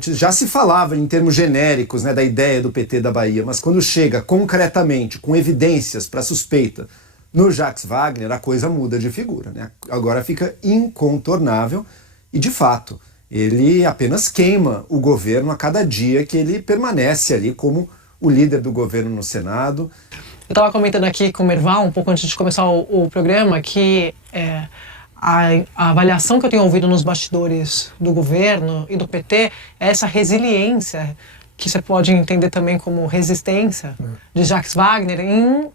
Já se falava em termos genéricos, né, da ideia do PT da Bahia, mas quando chega concretamente, com evidências para suspeita, no Jacques Wagner, a coisa muda de figura, né? Agora fica incontornável e, de fato, ele apenas queima o governo a cada dia que ele permanece ali como o líder do governo no Senado. Eu estava comentando aqui com o Merval, um pouco antes de começar o programa, que a avaliação que eu tenho ouvido nos bastidores do governo e do PT é essa resiliência, que você pode entender também como resistência, de Jacques Wagner em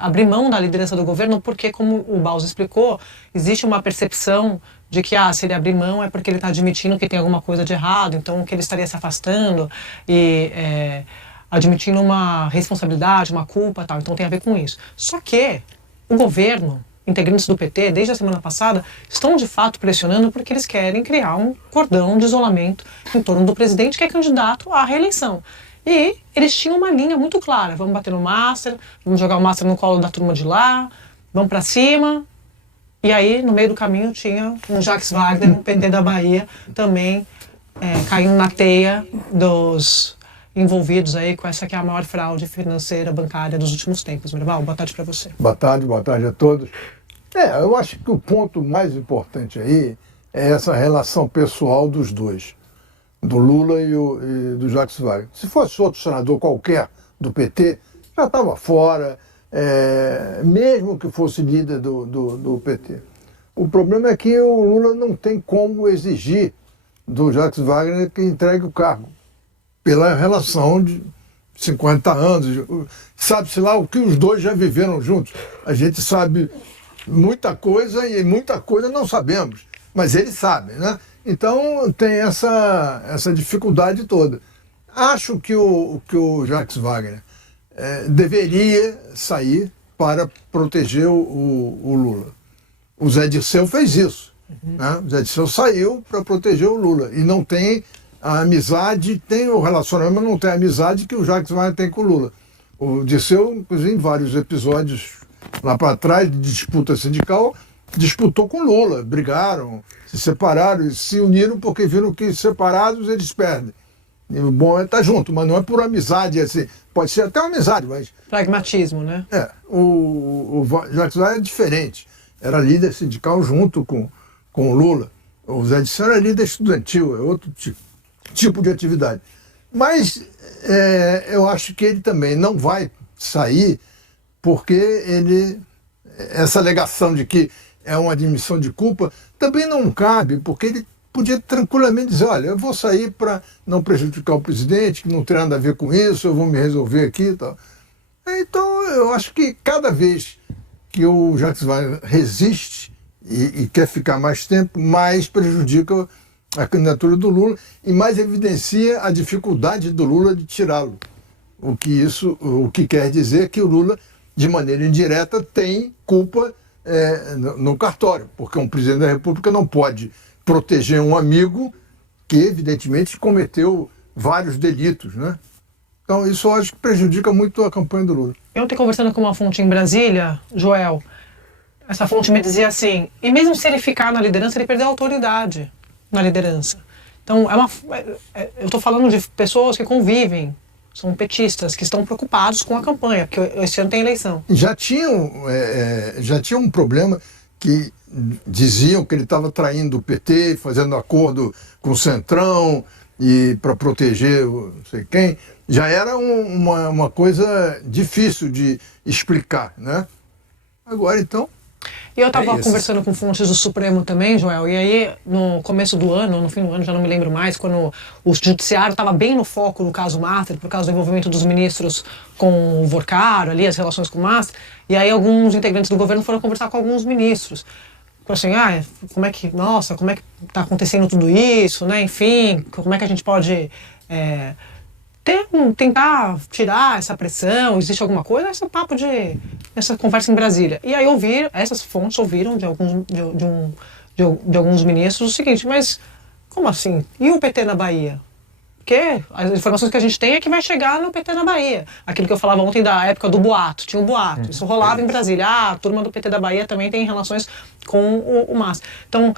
abrir mão da liderança do governo, porque, como o Baus explicou, existe uma percepção de que se ele abrir mão é porque ele está admitindo que tem alguma coisa de errado, então que ele estaria se afastando e admitindo uma responsabilidade, uma culpa, tal. Então tem a ver com isso. Só que o governo, integrantes do PT, desde a semana passada, estão de fato pressionando porque eles querem criar um cordão de isolamento em torno do presidente que é candidato à reeleição. E eles tinham uma linha muito clara: vamos bater no Master, vamos jogar o Master no colo da turma de lá, vamos para cima. E aí, no meio do caminho, tinha um Jacques Wagner, no PT da Bahia, também caindo na teia dos envolvidos aí com essa que é a maior fraude financeira bancária dos últimos tempos. Merval, boa tarde para você. Boa tarde a todos. Eu acho que o ponto mais importante aí é essa relação pessoal dos dois, do Lula e do Jacques Wagner. Se fosse outro senador qualquer do PT, já estava fora, mesmo que fosse líder do PT. O problema é que o Lula não tem como exigir do Jacques Wagner que entregue o cargo, pela relação de 50 anos, sabe-se lá o que os dois já viveram juntos. A gente sabe muita coisa e muita coisa não sabemos, mas ele sabe, né? Então tem essa dificuldade toda. Acho que o Jacques Wagner deveria sair para proteger o Lula. O Zé Dirceu fez isso. Né? O Zé Dirceu saiu para proteger o Lula e não tem a amizade, tem o relacionamento, mas não tem a amizade que o Jacques Wagner tem com o Lula. O Dirceu, inclusive, em vários episódios lá para trás de disputa sindical, disputou com o Lula, brigaram, se separaram e se uniram porque viram que separados eles perdem. E o bom é estar junto, mas não é por amizade, assim, pode ser até uma amizade, mas... Pragmatismo, né? O Jacques Wagner é diferente, era líder sindical junto com o Lula. O Zé Dirceu era líder estudantil, é outro tipo de atividade. Mas eu acho que ele também não vai sair porque essa alegação de que é uma admissão de culpa também não cabe, porque ele podia tranquilamente dizer: olha, eu vou sair para não prejudicar o presidente, que não tem nada a ver com isso, eu vou me resolver aqui e tal. Então eu acho que cada vez que o Jacques Wagner resiste e quer ficar mais tempo, mais prejudica a candidatura do Lula e mais evidencia a dificuldade do Lula de tirá-lo. O que quer dizer que o Lula, de maneira indireta, tem culpa no cartório, porque um presidente da República não pode proteger um amigo que, evidentemente, cometeu vários delitos, né? Então, isso eu acho que prejudica muito a campanha do Lula. Eu ontem, conversando com uma fonte em Brasília, Joel, essa fonte me dizia assim: e mesmo se ele ficar na liderança, ele perdeu a autoridade na liderança. Então, eu estou falando de pessoas que convivem, são petistas, que estão preocupados com a campanha, porque esse ano tem eleição. Já tinha um problema que diziam que ele estava traindo o PT, fazendo acordo com o Centrão e para proteger não sei quem. Já era uma coisa difícil de explicar, né? Agora, então... E eu estava conversando com fontes do Supremo também, Joel, e aí no começo do ano, no fim do ano, já não me lembro mais, quando o judiciário estava bem no foco do caso Master, por causa do envolvimento dos ministros com o Vorcaro, ali, as relações com o Master, e aí alguns integrantes do governo foram conversar com alguns ministros. Assim, como é que está acontecendo tudo isso, né? Enfim, como é que a gente pode tentar tirar essa pressão, existe alguma coisa? Essa conversa em Brasília. E aí essas fontes ouviram de alguns ministros o seguinte: mas como assim? E o PT na Bahia? Porque as informações que a gente tem é que vai chegar no PT na Bahia. Aquilo que eu falava ontem da época do boato, tinha um boato, isso rolava em Brasília. A turma do PT da Bahia também tem relações com o MAS. Então,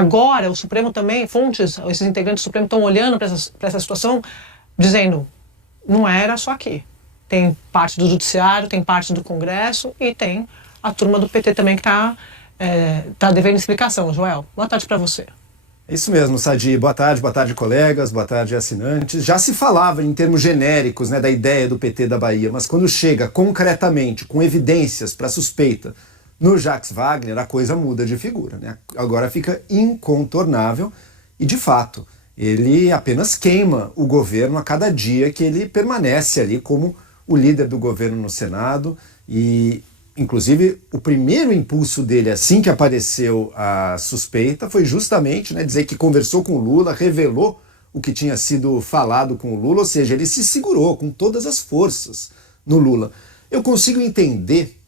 agora o Supremo também, fontes, esses integrantes do Supremo estão olhando para essa situação, dizendo, não era só aqui. Tem parte do Judiciário, tem parte do Congresso e tem a turma do PT também que tá devendo explicação. Joel, boa tarde para você. É isso mesmo, Sadi. Boa tarde, colegas, boa tarde, assinantes. Já se falava em termos genéricos, né, da ideia do PT da Bahia, mas quando chega concretamente, com evidências para suspeita, no Jacques Wagner, a coisa muda de figura, né? Agora fica incontornável e, de fato, ele apenas queima o governo a cada dia que ele permanece ali como o líder do governo no Senado e, inclusive, o primeiro impulso dele, assim que apareceu a suspeita, foi justamente, né, dizer que conversou com o Lula, revelou o que tinha sido falado com o Lula, ou seja, ele se segurou com todas as forças no Lula. Eu consigo entender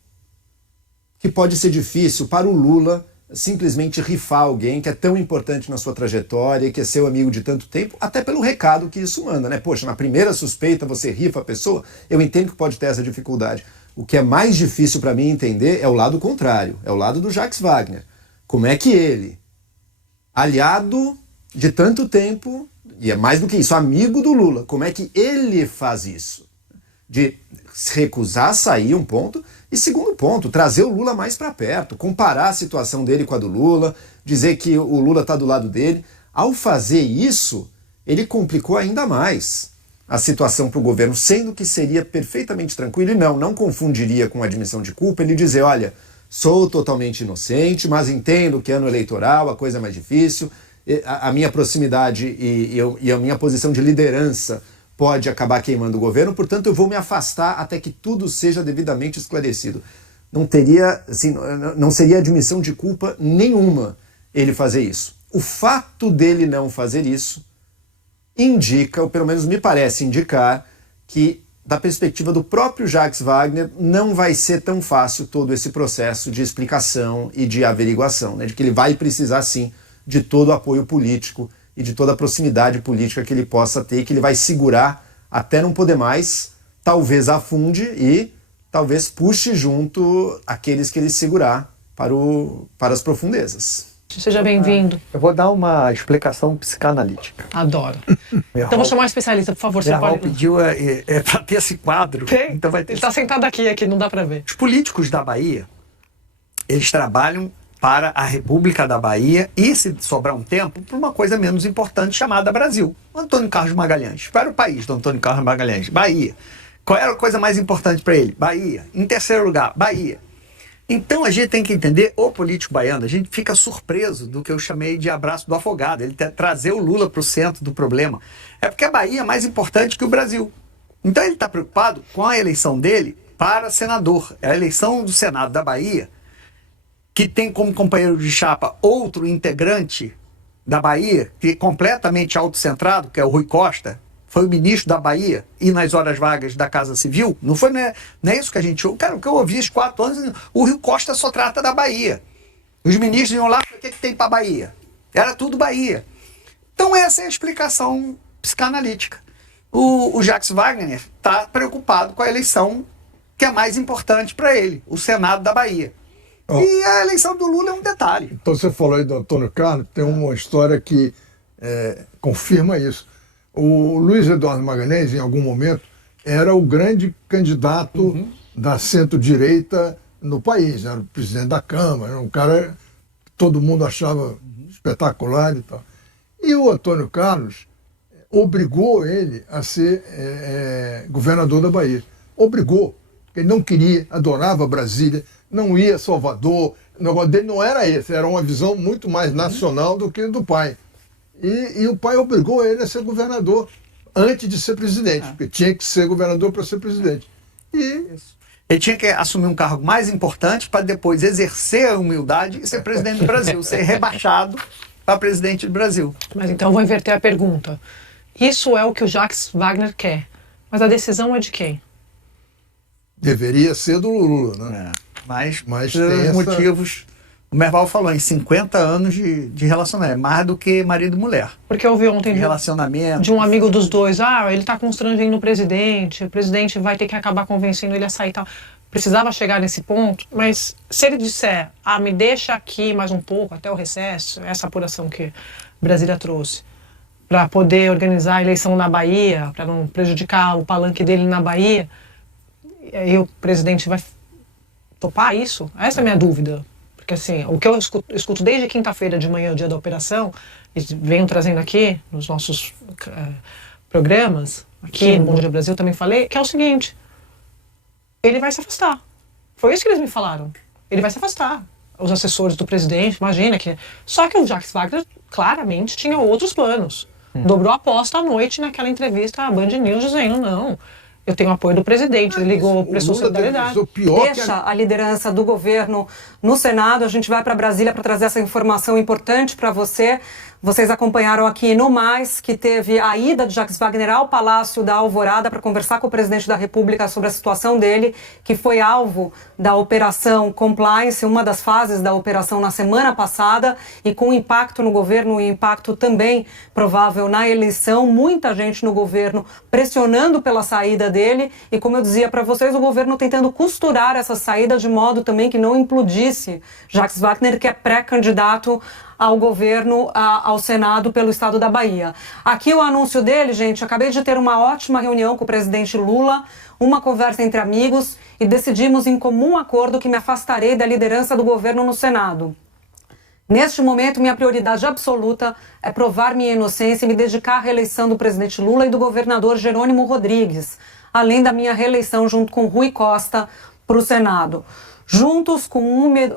que pode ser difícil para o Lula simplesmente rifar alguém que é tão importante na sua trajetória, que é seu amigo de tanto tempo, até pelo recado que isso manda, né? Poxa, na primeira suspeita você rifa a pessoa, eu entendo que pode ter essa dificuldade. O que é mais difícil para mim entender é o lado contrário, é o lado do Jacques Wagner. Como é que ele, aliado de tanto tempo, e é mais do que isso, amigo do Lula, como é que ele faz isso? De se recusar a sair, um ponto, e segundo ponto, trazer o Lula mais para perto, comparar a situação dele com a do Lula, dizer que o Lula está do lado dele. Ao fazer isso, ele complicou ainda mais a situação para o governo, sendo que seria perfeitamente tranquilo, e não confundiria com admissão de culpa, ele dizer, olha, sou totalmente inocente, mas entendo que ano eleitoral, a coisa é mais difícil, a minha proximidade e a minha posição de liderança pode acabar queimando o governo, portanto eu vou me afastar até que tudo seja devidamente esclarecido. Não seria admissão de culpa nenhuma ele fazer isso. O fato dele não fazer isso indica, ou pelo menos me parece indicar, que da perspectiva do próprio Jacques Wagner não vai ser tão fácil todo esse processo de explicação e de averiguação, né? De que ele vai precisar sim de todo o apoio político e de toda a proximidade política que ele possa ter, que ele vai segurar até não poder mais, talvez afunde e talvez puxe junto aqueles que ele segurar para as profundezas. Seja bem-vindo. Eu vou dar uma explicação psicanalítica. Adoro. Então vou chamar um especialista, por favor. Você pediu para ter esse quadro. Tem? Então vai ter. Ele está sentado aqui, não dá para ver. Os políticos da Bahia, eles trabalham para a República da Bahia e, se sobrar um tempo, para uma coisa menos importante chamada Brasil. Antônio Carlos Magalhães. Qual era o país do Antônio Carlos Magalhães? Bahia. Qual era a coisa mais importante para ele? Bahia. Em terceiro lugar, Bahia. Então a gente tem que entender o político baiano. A gente fica surpreso do que eu chamei de abraço do afogado. Ele trazer o Lula para o centro do problema. É porque a Bahia é mais importante que o Brasil. Então ele está preocupado com a eleição dele para senador. É a eleição do Senado da Bahia, que tem como companheiro de chapa outro integrante da Bahia, que é completamente autocentrado, que é o Rui Costa, foi o ministro da Bahia e nas horas vagas da Casa Civil. Não é isso que a gente ouve. Cara, o que eu ouvi esses 4 anos, o Rui Costa só trata da Bahia. Os ministros iam lá, o que tem para Bahia? Era tudo Bahia. Então essa é a explicação psicanalítica. O Jacques Wagner está preocupado com a eleição que é mais importante para ele, o Senado da Bahia. E a eleição do Lula é um detalhe. Então você falou aí do Antônio Carlos, tem uma história que confirma isso. O Luiz Eduardo Magalhães, em algum momento, era o grande candidato da centro-direita no país. Era o presidente da Câmara, era um cara que todo mundo achava espetacular e tal. E o Antônio Carlos obrigou ele a ser governador da Bahia. Obrigou, porque ele não queria, adorava Brasília, não ia a Salvador. O negócio dele não era esse, era uma visão muito mais nacional do que do pai. E o pai obrigou ele a ser governador antes de ser presidente, porque tinha que ser governador para ser presidente. Ele tinha que assumir um cargo mais importante para depois exercer a humildade e ser presidente do Brasil, ser rebaixado para presidente do Brasil. Mas então eu vou inverter a pergunta. Isso é o que o Jacques Wagner quer, mas a decisão é de quem? Deveria ser do Lula, né? Mas tem motivos... O Merval falou em 50 anos de relacionamento, mais do que marido e mulher. Porque eu ouvi ontem relacionamento de um amigo dos dois, ele está constrangendo o presidente vai ter que acabar convencendo ele a sair e tal. precisava chegar nesse ponto, mas se ele disser, me deixa aqui mais um pouco, até o recesso, essa apuração que Brasília trouxe, para poder organizar a eleição na Bahia, para não prejudicar o palanque dele na Bahia, e aí o presidente vai topar isso? Essa é a minha dúvida. Porque assim, o que eu escuto desde quinta-feira de manhã, o dia da operação, e venho trazendo aqui nos nossos programas, aqui no Bom Dia Brasil também falei, que é o seguinte: ele vai se afastar. Foi isso que eles me falaram. Ele vai se afastar. Os assessores do presidente, imagina que... Só que o Jacques Wagner claramente tinha outros planos. Dobrou a aposta à noite naquela entrevista à Band News dizendo, não, eu tenho apoio do presidente. Ele ligou, prestou solidariedade. Deixa a liderança do governo no Senado. A gente vai para Brasília para trazer essa informação importante para você. Vocês acompanharam aqui no Mais que teve a ida de Jacques Wagner ao Palácio da Alvorada para conversar com o presidente da República sobre a situação dele, que foi alvo da Operação Compliance, uma das fases da operação na semana passada, e com impacto no governo e impacto também provável na eleição. Muita gente no governo pressionando pela saída dele e, como eu dizia para vocês, o governo tentando costurar essa saída de modo também que não implodisse Jacques Wagner, que é pré-candidato ao governo, ao Senado pelo estado da Bahia. Aqui o anúncio dele, gente, acabei de ter uma ótima reunião com o presidente Lula, uma conversa entre amigos, e decidimos em comum acordo que me afastarei da liderança do governo no Senado. Neste momento, minha prioridade absoluta é provar minha inocência e me dedicar à reeleição do presidente Lula e do governador Jerônimo Rodrigues, além da minha reeleição junto com Rui Costa para o Senado. Juntos, com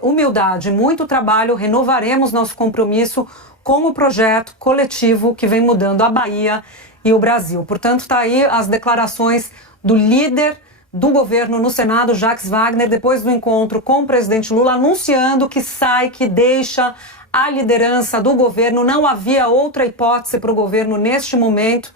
humildade e muito trabalho, renovaremos nosso compromisso com o projeto coletivo que vem mudando a Bahia e o Brasil. Portanto, está aí as declarações do líder do governo no Senado, Jacques Wagner, depois do encontro com o presidente Lula, anunciando que sai, que deixa a liderança do governo. Não havia outra hipótese para o governo neste momento.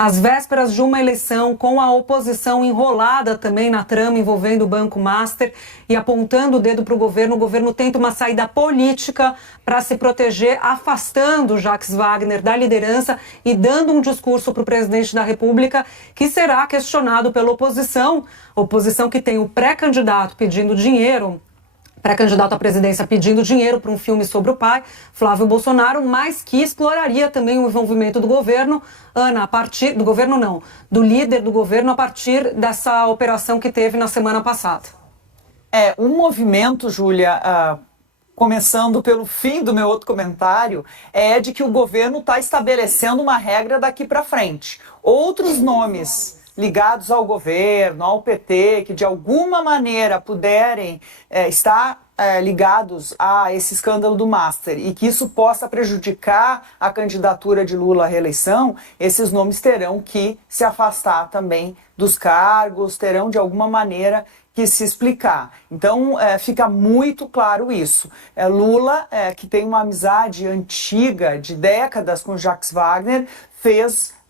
Às vésperas de uma eleição, com a oposição enrolada também na trama envolvendo o Banco Master e apontando o dedo para o governo tenta uma saída política para se proteger, afastando Jacques Wagner da liderança e dando um discurso para o presidente da República que será questionado pela oposição que tem o pré-candidato pedindo dinheiro, pré-candidato à presidência pedindo dinheiro para um filme sobre o pai, Flávio Bolsonaro, mas que exploraria também o envolvimento do governo, Ana, a partir do governo não, do líder do governo a partir dessa operação que teve na semana passada. Um movimento, Júlia, começando pelo fim do meu outro comentário, é de que o governo está estabelecendo uma regra daqui para frente. Outros nomes ligados ao governo, ao PT, que de alguma maneira puderem estar ligados a esse escândalo do Master e que isso possa prejudicar a candidatura de Lula à reeleição, esses nomes terão que se afastar também dos cargos, terão de alguma maneira que se explicar. Então, fica muito claro isso. Lula, que tem uma amizade antiga, de décadas com Jacques Wagner,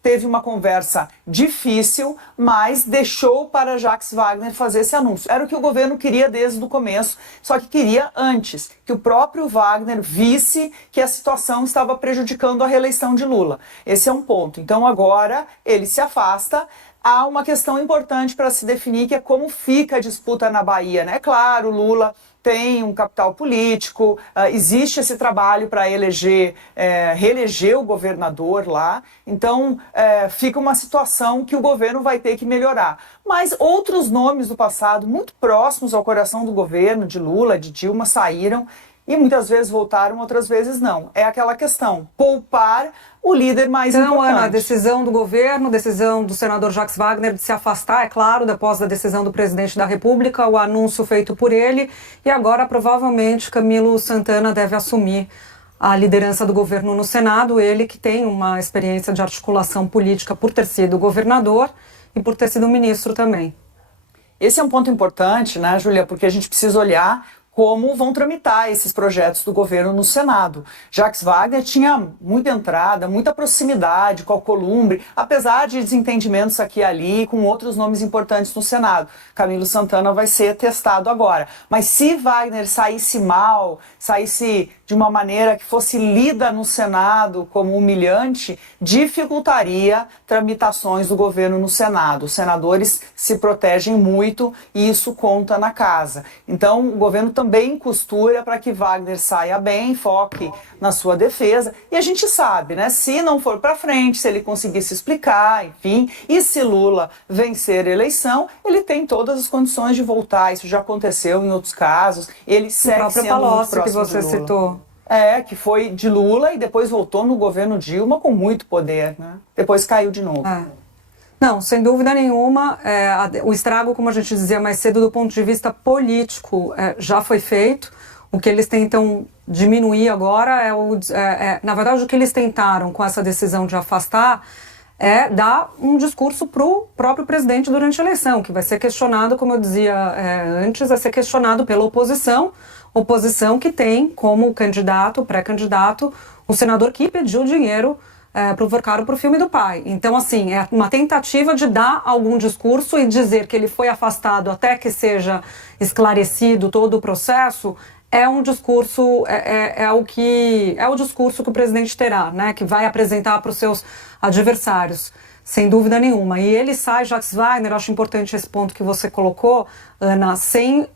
teve uma conversa difícil, mas deixou para Jacques Wagner fazer esse anúncio. Era o que o governo queria desde o começo, só que queria antes, que o próprio Wagner visse que a situação estava prejudicando a reeleição de Lula. Esse é um ponto. Então agora ele se afasta. Há uma questão importante para se definir, que é como fica a disputa na Bahia, né? Claro, Lula tem um capital político, existe esse trabalho para reeleger o governador lá, então fica uma situação que o governo vai ter que melhorar. Mas outros nomes do passado, muito próximos ao coração do governo, de Lula, de Dilma, saíram e muitas vezes voltaram, outras vezes não. É aquela questão, poupar o líder mais importante. Ana, a decisão do governo, decisão do senador Jacques Wagner de se afastar, é claro, após a decisão do presidente da República, o anúncio feito por ele, e agora provavelmente Camilo Santana deve assumir a liderança do governo no Senado, ele que tem uma experiência de articulação política por ter sido governador e por ter sido ministro também. Esse é um ponto importante, né, Júlia, porque a gente precisa olhar como vão tramitar esses projetos do governo no Senado. Jacques Wagner tinha muita entrada, muita proximidade com a Alcolumbre, apesar de desentendimentos aqui e ali, com outros nomes importantes no Senado. Camilo Santana vai ser testado agora. Mas se Wagner saísse mal, saísse de uma maneira que fosse lida no Senado como humilhante, dificultaria tramitações do governo no Senado. Os senadores se protegem muito e isso conta na casa. Então, o governo também costura para que Wagner saia bem, foque na sua defesa. E a gente sabe, né? Se não for para frente, se ele conseguir se explicar, enfim, e se Lula vencer a eleição, ele tem todas as condições de voltar. Isso já aconteceu em outros casos. Ele segue sendo muito próximo que você de Lula. citou. Que foi de Lula e depois voltou no governo Dilma com muito poder, né? Depois caiu de novo. Não, sem dúvida nenhuma, o estrago, como a gente dizia mais cedo, do ponto de vista político, já foi feito. O que eles tentam diminuir agora na verdade, o que eles tentaram com essa decisão de afastar é dar um discurso para o próprio presidente durante a eleição, que vai ser questionado, como eu dizia antes, vai ser questionado pela oposição que tem como candidato, pré-candidato, o senador que pediu dinheiro para o Vorcaro para o filme do pai. Então, assim, é uma tentativa de dar algum discurso e dizer que ele foi afastado até que seja esclarecido todo o processo. É um discurso, o discurso que o presidente terá, né, que vai apresentar para os seus adversários, sem dúvida nenhuma. E ele sai, Jacques Wagner, acho importante esse ponto que você colocou, Ana, sem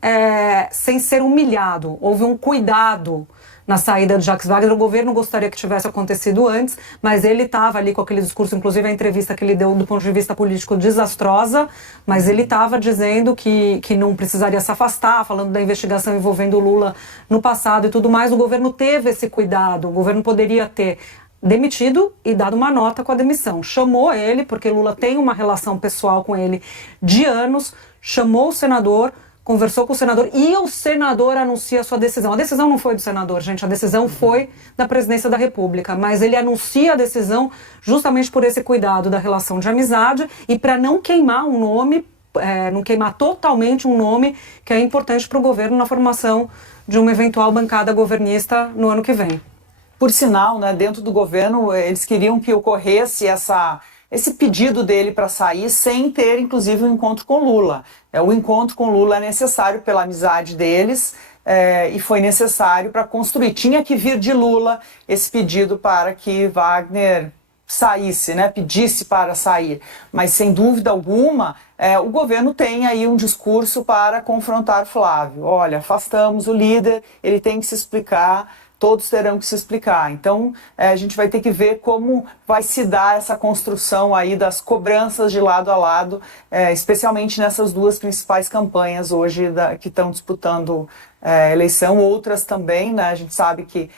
ser humilhado. Houve um cuidado na saída de Jacques Wagner. O governo gostaria que tivesse acontecido antes, mas ele estava ali com aquele discurso, inclusive a entrevista que ele deu do ponto de vista político desastrosa, mas ele estava dizendo que não precisaria se afastar, falando da investigação envolvendo o Lula no passado e tudo mais. O governo teve esse cuidado, o governo poderia ter demitido e dado uma nota com a demissão. Chamou ele, porque Lula tem uma relação pessoal com ele de anos, chamou o senador, conversou com o senador e o senador anuncia a sua decisão. A decisão não foi do senador, gente, a decisão foi da presidência da República, mas ele anuncia a decisão justamente por esse cuidado da relação de amizade e para não queimar um nome, não queimar totalmente um nome que é importante para o governo na formação de uma eventual bancada governista no ano que vem. Por sinal, né, dentro do governo, eles queriam que ocorresse esse pedido dele para sair sem ter, inclusive, um encontro com Lula. O encontro com Lula é necessário pela amizade deles e foi necessário para construir. Tinha que vir de Lula esse pedido para que Wagner saísse, né, pedisse para sair. Mas, sem dúvida alguma, o governo tem aí um discurso para confrontar Flávio. Olha, afastamos o líder, ele tem que se explicar, todos terão que se explicar. Então, a gente vai ter que ver como vai se dar essa construção aí das cobranças de lado a lado, especialmente nessas duas principais campanhas hoje que estão disputando eleição, outras também, né? A gente sabe que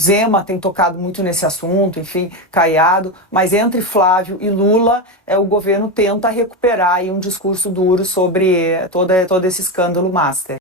Zema tem tocado muito nesse assunto, enfim, Caiado, mas entre Flávio e Lula, o governo tenta recuperar aí um discurso duro sobre todo esse escândalo master.